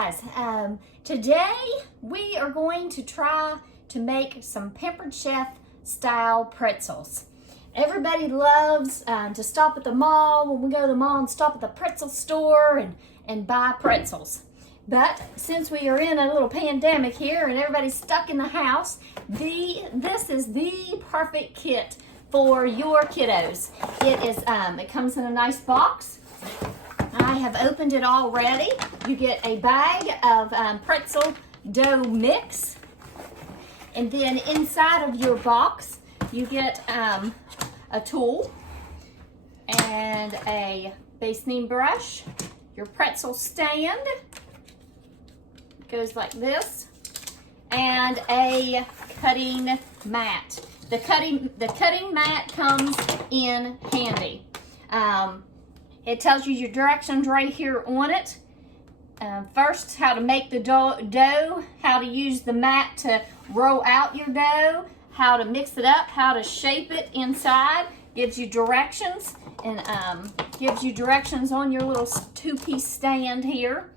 guys, today we are going to try to make some Pampered Chef style pretzels. Everybody loves to stop at the mall, when we go to the mall, and stop at the pretzel store and buy pretzels. But since we are in a little pandemic here and everybody's stuck in the house, this is the perfect kit for your kiddos. It comes in a nice box. I have opened it already. You get a bag of pretzel dough mix, and then inside of your box you get a tool and a basting brush, your pretzel stand, it goes like this, and a cutting mat. The cutting mat comes in handy. It tells you your directions right here on it. First, how to make the dough, how to use the mat to roll out your dough, how to mix it up, how to shape it inside. Gives you directions, and gives you directions on your little two-piece stand here.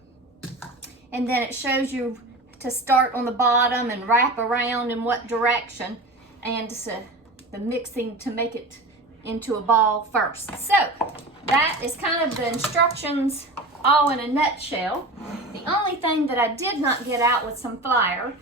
And then it shows you to start on the bottom and wrap around in what direction, and the mixing to make it into a ball first. So that is kind of the instructions all in a nutshell. The only thing that I did not get out was some flour.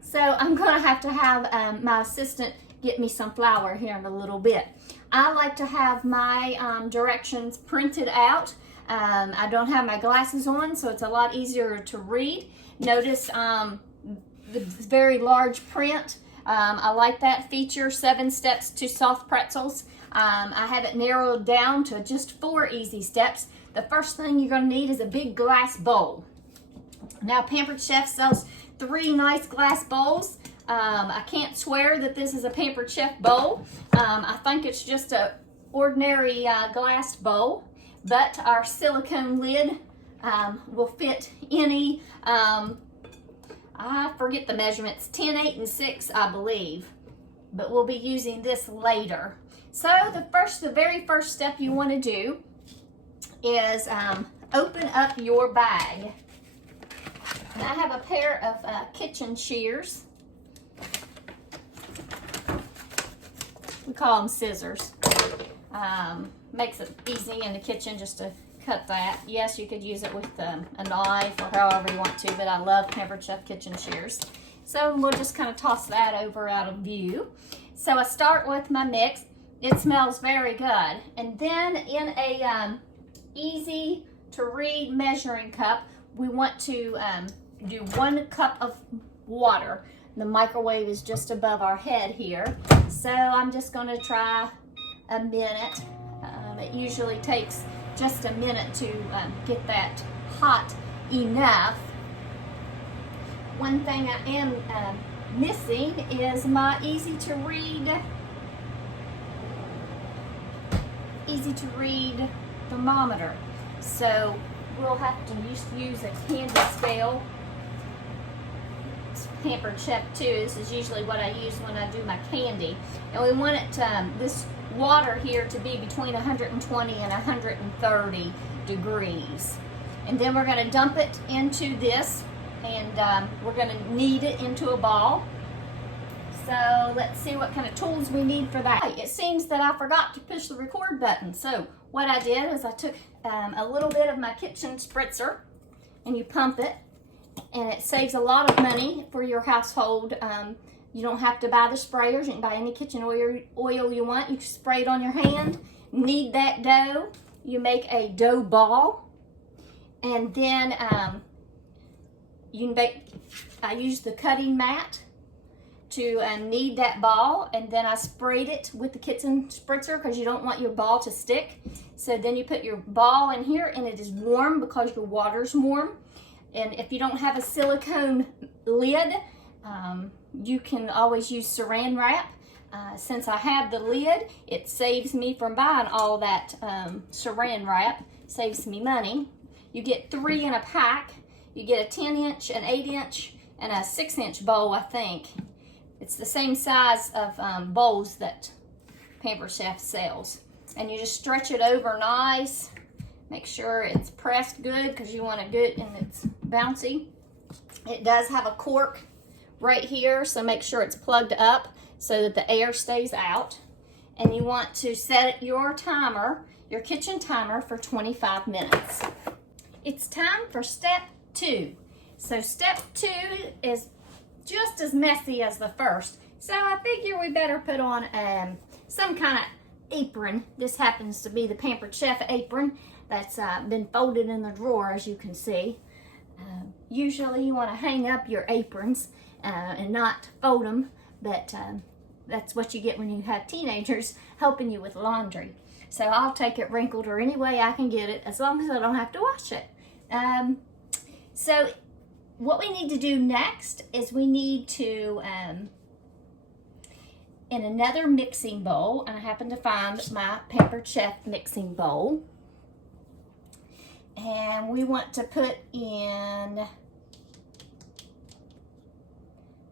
So I'm gonna have to have my assistant get me some flour here in a little bit. I like to have my directions printed out. I don't have my glasses on, so it's a lot easier to read. Notice the very large print. I like that feature, 7 steps to soft pretzels. I have it narrowed down to just 4 easy steps. The first thing you're going to need is a big glass bowl. Now, Pampered Chef sells 3 nice glass bowls. I can't swear that this is a Pampered Chef bowl. I think it's just a ordinary glass bowl, but our silicone lid will fit any, I forget the measurements, 10, 8, and 6, I believe, but we'll be using this later. So the very first step you want to do is open up your bag. And I have a pair of kitchen shears. We call them scissors. Makes it easy in the kitchen just to cut that. Yes, you could use it with a knife or however you want to, but I love Pampered Chef kitchen shears. So we'll just kind of toss that over out of view. So I start with my mix. It smells very good. And then in a easy to read measuring cup, we want to do 1 cup of water. The microwave is just above our head here. So I'm just going to try a minute. It usually takes just a minute to get that hot enough. One thing I am missing is my easy to read thermometer. So we'll have to use a candy scale. It's Pampered Chef too. This is usually what I use when I do my candy. And we want it this water here to be between 120 and 130 degrees. And then we're going to dump it into this, and we're going to knead it into a ball. So let's see what kind of tools we need for that. It seems that I forgot to push the record button. So what I did is I took a little bit of my kitchen spritzer, and you pump it, and it saves a lot of money for your household. You don't have to buy the sprayers. You can buy any kitchen oil you want. You can spray it on your hand, knead that dough. You make a dough ball, and then I use the cutting mat to knead that ball, and then I sprayed it with the kitchen spritzer because you don't want your ball to stick. So then you put your ball in here, and it is warm because your water's warm. And if you don't have a silicone lid, you can always use saran wrap. Since I have the lid, it saves me from buying all that saran wrap. Saves me money. You get 3 in a pack. You get a 10-inch, an 8-inch, and a 6-inch bowl, I think. It's the same size of bowls that Pampered Chef sells. And you just stretch it over nice, Make sure it's pressed good because you want it good and it's bouncy. It does have a cork right here, so make sure it's plugged up so that the air stays out. And you want to set your timer, your kitchen timer, for 25 minutes. It's time for step 2. So step 2 is just as messy as the first. So I figure we better put on some kind of apron. This happens to be the Pampered Chef apron that's been folded in the drawer, as you can see. Usually you want to hang up your aprons and not fold them, but that's what you get when you have teenagers helping you with laundry. So I'll take it wrinkled or any way I can get it, as long as I don't have to wash it. So what we need to do next is we need to, in another mixing bowl, and I happen to find my Pampered Chef mixing bowl, and we want to put in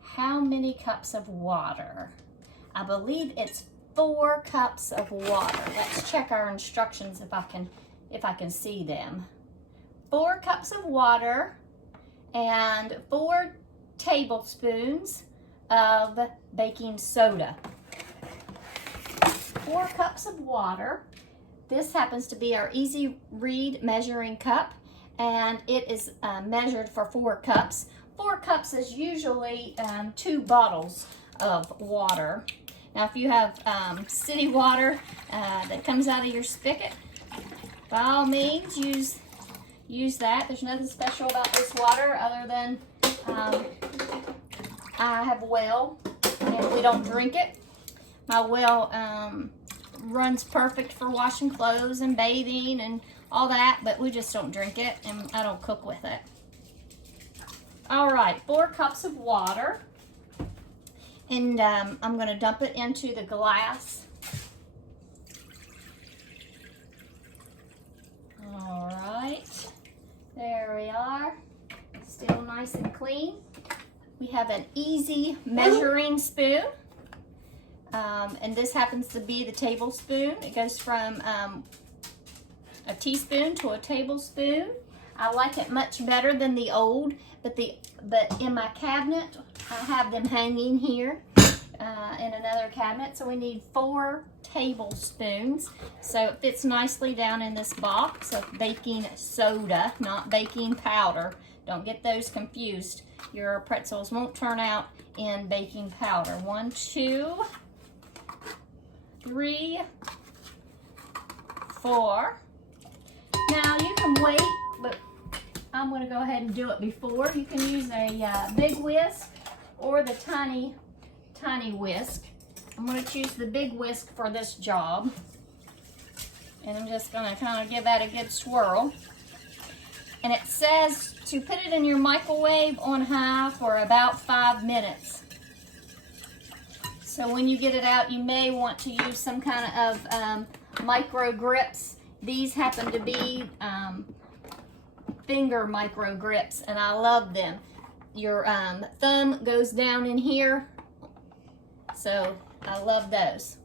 how many cups of water? I believe it's 4 cups of water. Let's check our instructions if I can see them. 4 cups of water and 4 tablespoons of baking soda. 4 cups of water. This happens to be our Easy Read measuring cup, and it is measured for 4 cups. 4 cups is usually 2 bottles of water. Now, if you have city water that comes out of your spigot, by all means, use that. There's nothing special about this water other than I have a well, and we don't drink it. My well runs perfect for washing clothes and bathing and all that, but we just don't drink it, and I don't cook with it. All right, 4 cups of water, and I'm going to dump it into the glass. All right, there we are, still nice and clean. We have an easy measuring spoon, and this happens to be the tablespoon. It goes from a teaspoon to a tablespoon. I like it much better than the old, but in my cabinet, I have them hanging here in another cabinet. So we need 4 tablespoons. So it fits nicely down in this box of baking soda, not baking powder. Don't get those confused. Your pretzels won't turn out in baking powder. 1, 2, 3, 4. Now you can wait, but I'm going to go ahead and do it before. You can use a big whisk or the tiny whisk. I'm going to choose the big whisk for this job. And I'm just going to kind of give that a good swirl. And it says to put it in your microwave on high for about 5 minutes. So when you get it out, you may want to use some kind of micro grips. These happen to be finger micro grips, and I love them. Your thumb goes down in here, so I love those.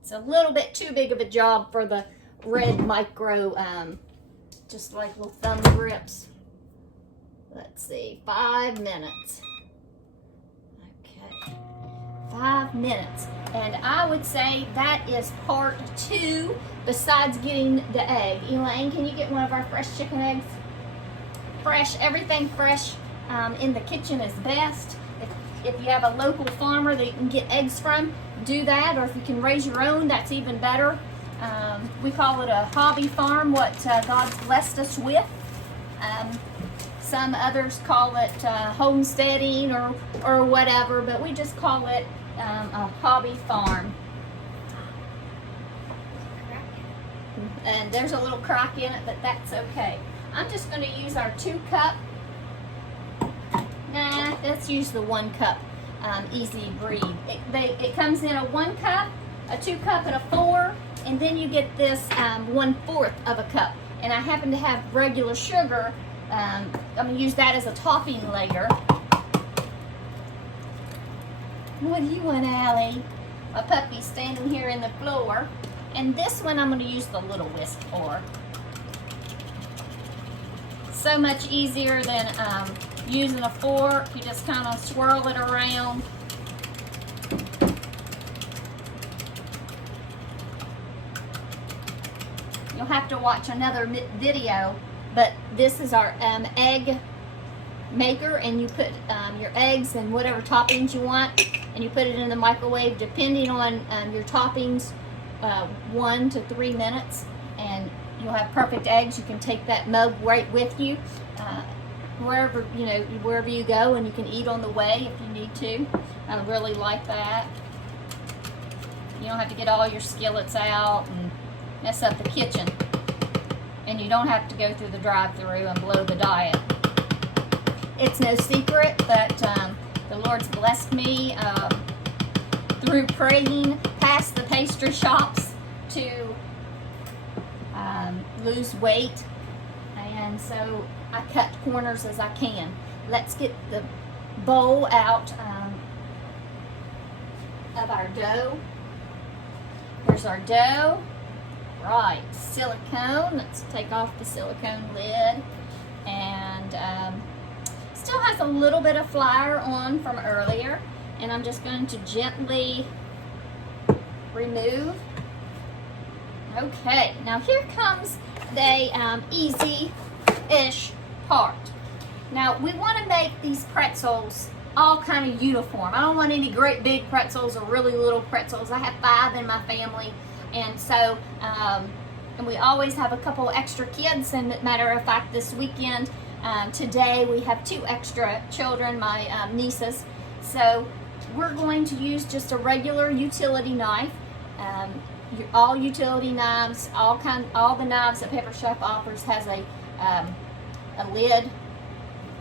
It's a little bit too big of a job for the red micro, just like little thumb grips. Let's see, 5 minutes. Okay, 5 minutes. And I would say that is part 2, besides getting the egg. Elaine, can you get one of our fresh chicken eggs? Fresh, everything fresh in the kitchen is best. If you have a local farmer that you can get eggs from, do that. Or if you can raise your own, that's even better. We call it a hobby farm, what God's blessed us with. Some others call it homesteading or whatever, but we just call it a hobby farm. And there's a little crack in it, but that's okay. I'm just going to use our 2 cup. Nah, let's use the 1 cup Easy Breed. It comes in a 1 cup, a 2 cup, and a 4, and then you get this 1/4 of a cup. And I happen to have regular sugar. I'm going to use that as a topping layer. What do you want, Allie? My puppy's standing here in the floor. And this one I'm going to use the little whisk for. So much easier than using a fork. You just kind of swirl it around. You'll have to watch another video, but this is our egg maker, and you put your eggs and whatever toppings you want, and you put it in the microwave depending on your toppings, 1 to 3 minutes, and you'll have perfect eggs. You can take that mug right with you wherever you go, and you can eat on the way if you need to. I really like that. You don't have to get all your skillets out and mess up the kitchen, and you don't have to go through the drive-through and blow the diet. It's no secret that the Lord's blessed me through praying past the pastry shops to lose weight, and so I cut corners as I can. Let's get the bowl out of our dough. Here's our dough. Right, silicone. Let's take off the silicone lid, and still has a little bit of flour on from earlier, and I'm just going to gently remove. Okay, now here comes the easy-ish part. Now we want to make these pretzels all kind of uniform. I don't want any great big pretzels or really little pretzels. I have 5 in my family, and so and we always have a couple extra kids. And matter of fact, this weekend, today we have 2 extra children, my nieces. So we're going to use just a regular utility knife. All utility knives, all the knives that Pampered Chef offers has a lid,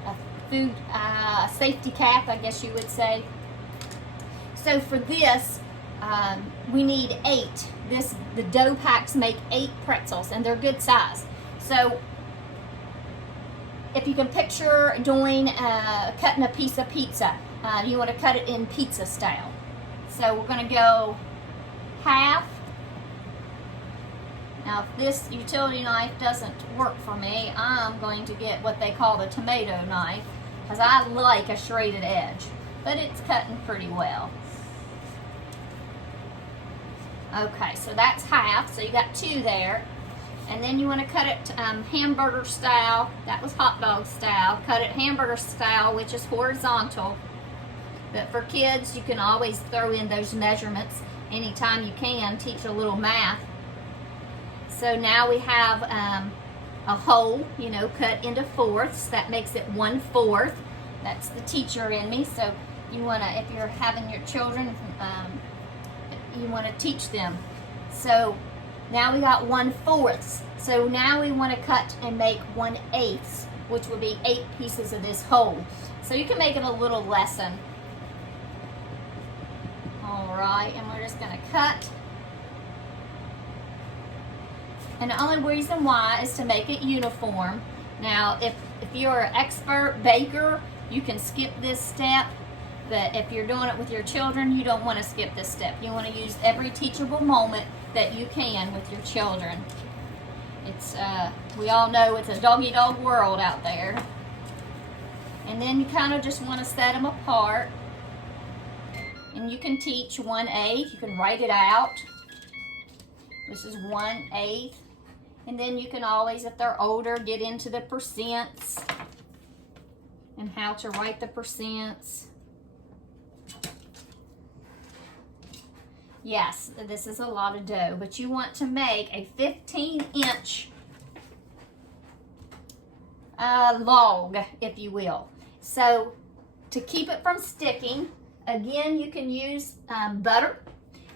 a food safety cap, I guess you would say. So for this, we need 8. The dough packs make 8 pretzels, and they're good size. So if you can picture doing cutting a piece of pizza, you want to cut it in pizza style. So we're going to go half. Now, if this utility knife doesn't work for me, I'm going to get what they call the tomato knife, because I like a serrated edge, but it's cutting pretty well. Okay, so that's half, so you got 2 there. And then you want to cut it hamburger style. That was hot dog style. Cut it hamburger style, which is horizontal. But for kids, you can always throw in those measurements anytime you can. Teach a little math. So now we have a hole, cut into fourths. That makes it 1/4. That's the teacher in me. So you want to, if you're having your children, you want to teach them. So now we got 1/4. So now we want to cut and make 1/8, which would be 8 pieces of this whole. So you can make it a little lesson. All right, and we're just going to cut. And the only reason why is to make it uniform. Now, if you're an expert baker, you can skip this step. But if you're doing it with your children, you don't want to skip this step. You want to use every teachable moment that you can with your children. It's we all know it's a dog-eat-dog world out there. And then you kind of just want to set them apart. And you can teach 1/8. You can write it out. This is 1/8. And then you can always, if they're older, get into the percents and how to write the percents. Yes, this is a lot of dough, but you want to make a 15-inch log, if you will. So to keep it from sticking, again, you can use butter.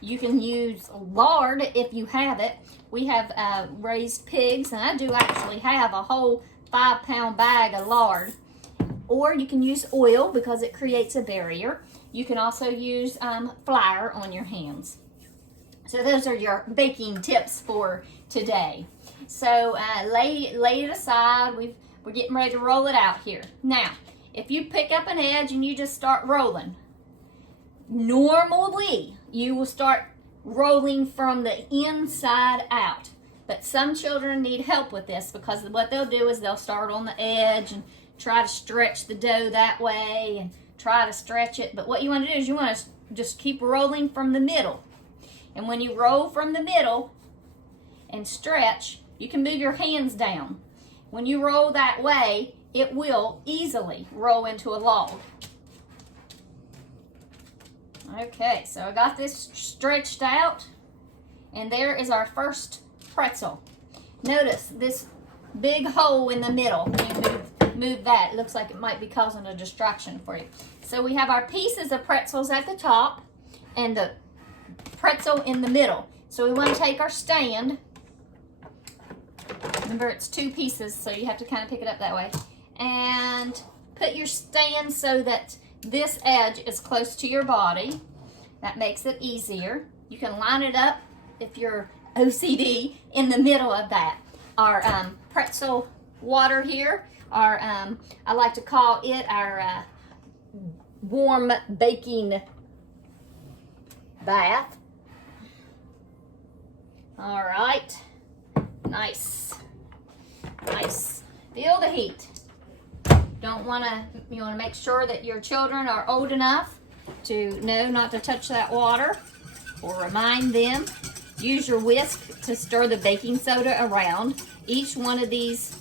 You can use lard if you have it. We have raised pigs, and I do actually have a whole 5-pound bag of lard. Or you can use oil because it creates a barrier. You can also use flour on your hands. So those are your baking tips for today. So lay it aside. We're getting ready to roll it out here. Now, if you pick up an edge and you just start rolling, normally you will start rolling from the inside out. But some children need help with this, because what they'll do is they'll start on the edge and try to stretch the dough that way and try to stretch it. But what you want to do is you want to just keep rolling from the middle. And when you roll from the middle and stretch, you can move your hands down. When you roll that way, it will easily roll into a log. Okay, so I got this stretched out, and there is our first pretzel. Notice this big hole in the middle. You move that. It looks like it might be causing a distraction for you. So we have our pieces of pretzels at the top and the pretzel in the middle. So we want to take our stand. Remember, it's 2 pieces, so you have to kind of pick it up that way. And put your stand so that this edge is close to your body. That makes it easier. You can line it up if you're OCD in the middle of that. Our pretzel water here, our I like to call it our warm baking bath. All right, nice. Feel the heat. You want to make sure that your children are old enough to know not to touch that water, or remind them. Use your whisk to stir the baking soda around. Each one of these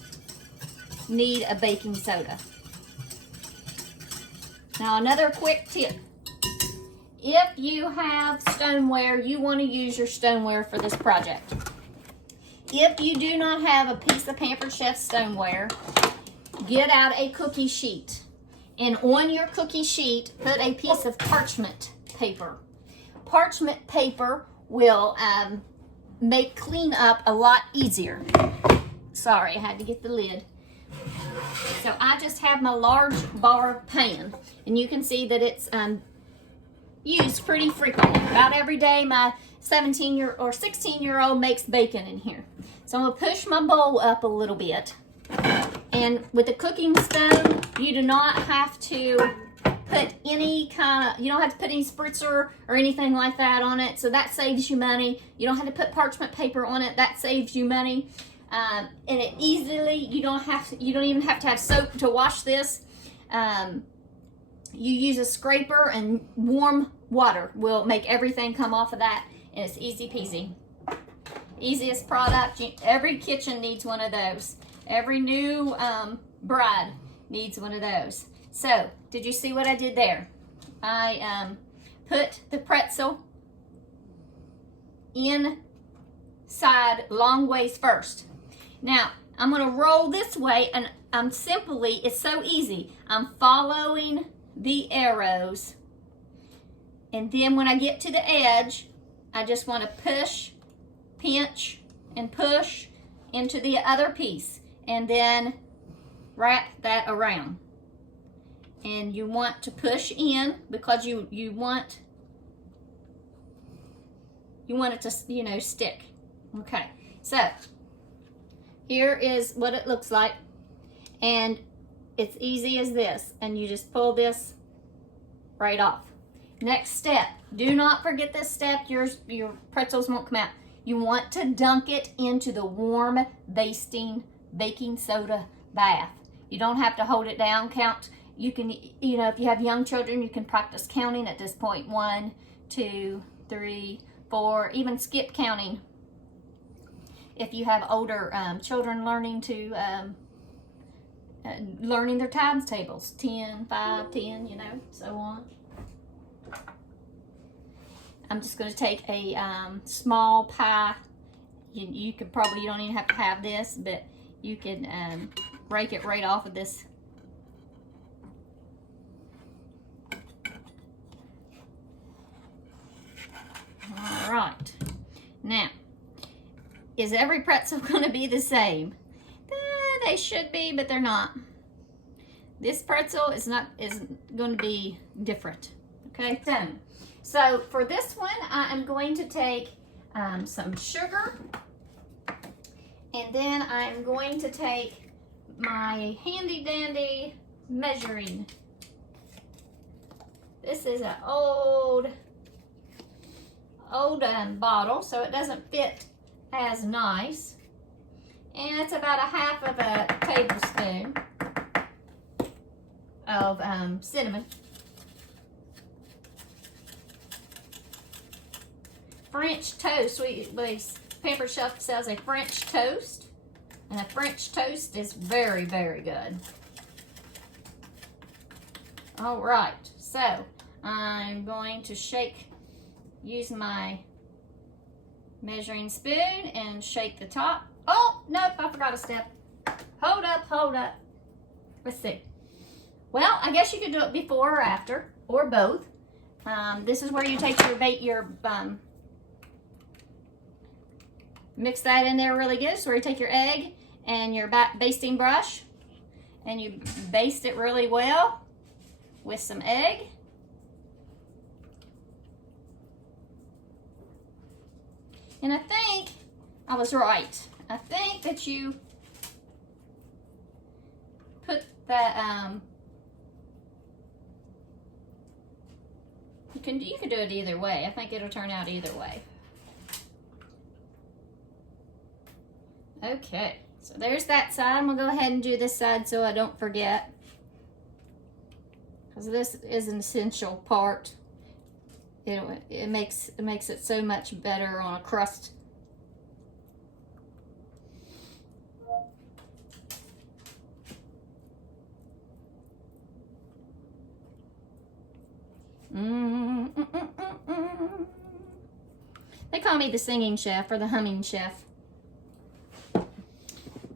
need a baking soda. Now, another quick tip. If you have stoneware, you want to use your stoneware for this project. If you do not have a piece of Pampered Chef stoneware, get out a cookie sheet. And on your cookie sheet, put a piece of parchment paper. Parchment paper will make cleanup a lot easier. Sorry, I had to get the lid. So I just have my large bar pan, and you can see that it's used pretty frequently. About every day my 17-year or 16-year-old makes bacon in here. So I'm gonna push my bowl up a little bit. And with the cooking stone, you do not have to put any you don't have to put any spritzer or anything like that on it, so that saves you money. You don't have to put parchment paper on it, that saves you money. And it easily, you don't even have to have soap to wash this. You use a scraper, and warm water will make everything come off of that, and it's easy peasy. Easiest product. Every kitchen needs one of those. Every new bride needs one of those. So, did you see what I did there? I put the pretzel inside long ways first. Now, I'm going to roll this way, and it's so easy. I'm following the arrows, and then when I get to the edge, I just want to push, pinch, and push into the other piece, and then wrap that around. And you want to push in, because you want it to stick. Okay, so here is what it looks like, and it's easy as this, and you just pull this right off. Next step, do not forget this step. Your pretzels won't come out. You want to dunk it into the warm basting baking soda bath. You don't have to hold it down. Count. You can, if you have young children, you can practice counting at this point. 1, 2, 3, 4, even skip counting. If you have older children learning their times tables, 10, 5, 10, so on. I'm just going to take a small pie. You don't even have to have this, but you can break it right off of this. All right. Now, is every pretzel going to be the same? They should be, but they're not. This pretzel is going to be different. Okay, so for this one, I am going to take some sugar, and then I'm going to take my handy dandy measuring. This is an old old bottle, so it doesn't fit as nice. And it's about 1/2 of a tablespoon of cinnamon. French toast. Pampered Chef sells a French toast, and a French toast is very, very good. All right, so I'm going to use my measuring spoon and shake the top. Oh, nope, I forgot a step. Hold up. Let's see. Well, I guess you could do it before or after, or both. This is where you take your mix that in there really good. So where you take your egg and your basting brush and you baste it really well with some egg. And I think I was right. I think that you put that, you can do it either way. I think it'll turn out either way. Okay, so there's that side. I'm gonna go ahead and do this side so I don't forget, because this is an essential part. It makes it so much better on a crust. They call me the singing chef or the humming chef.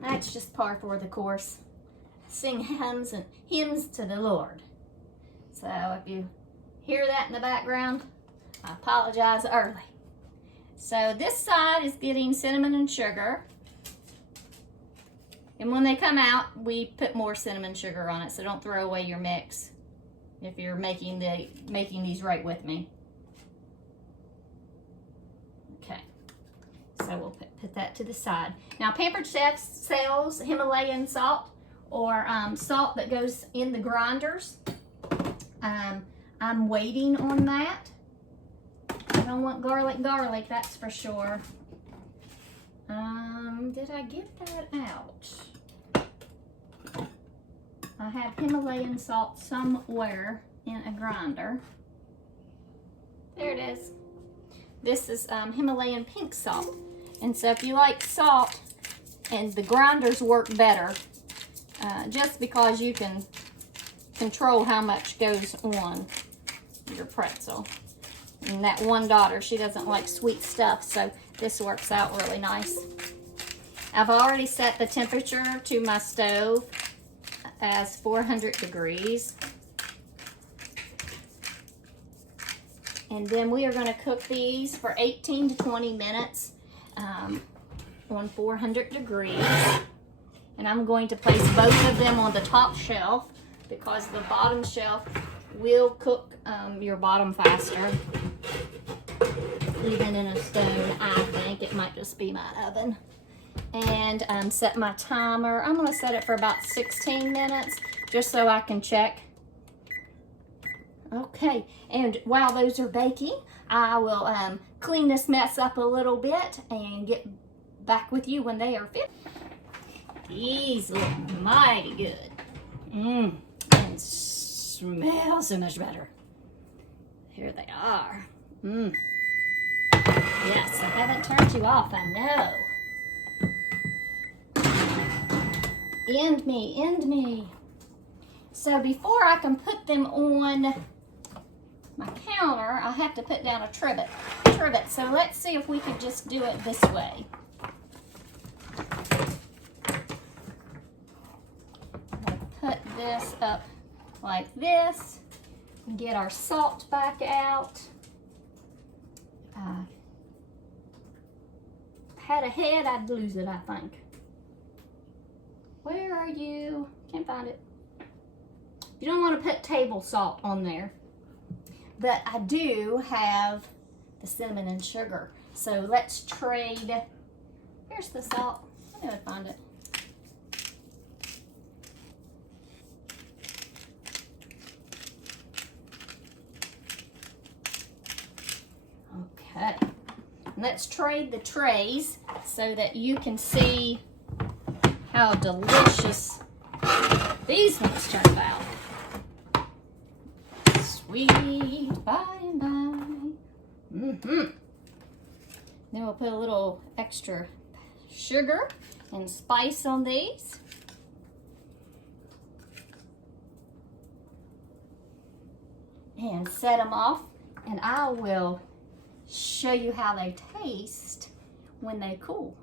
That's just par for the course. Sing hymns to the Lord. So if you hear that in the background, I apologize early. So this side is getting cinnamon and sugar. And when they come out, we put more cinnamon sugar on it, so don't throw away your mix if you're making these right with me. Okay, so we'll put that to the side. Now, Pampered Chef sells Himalayan salt, or salt that goes in the grinders. I'm waiting on that. I don't want garlic, that's for sure. Did I get that out? I have Himalayan salt somewhere in a grinder. There it is. This is Himalayan pink salt. And so if you like salt, and the grinders work better, just because you can control how much goes on your pretzel. And that one daughter, she doesn't like sweet stuff, so this works out really nice. I've already set the temperature to my stove as 400 degrees. And then we are going to cook these for 18 to 20 minutes on 400 degrees. And I'm going to place both of them on the top shelf, because the bottom shelf will cook your bottom faster. Even in a stone, I think. It might just be my oven. And set my timer. I'm going to set it for about 16 minutes, just so I can check. Okay, and while those are baking, I will clean this mess up a little bit and get back with you when they are finished. These look mighty good. And smell so much better. Here they are. Yes, I haven't turned you off, I know. End me. So before I can put them on my counter, I have to put down a trivet. So let's see if we could just do it this way. I'm going to put this up like this and get our salt back out. If I had a head, I'd lose it, I think. Where are you? Can't find it. You don't want to put table salt on there. But I do have the cinnamon and sugar. So let's trade. Here's the salt. I knew I'd find it. Okay. let's trade the trays so that you can see how delicious these ones turn out. Sweet by and by. Then we'll put a little extra sugar and spice on these. And set them off, and I will show you how they taste when they cool.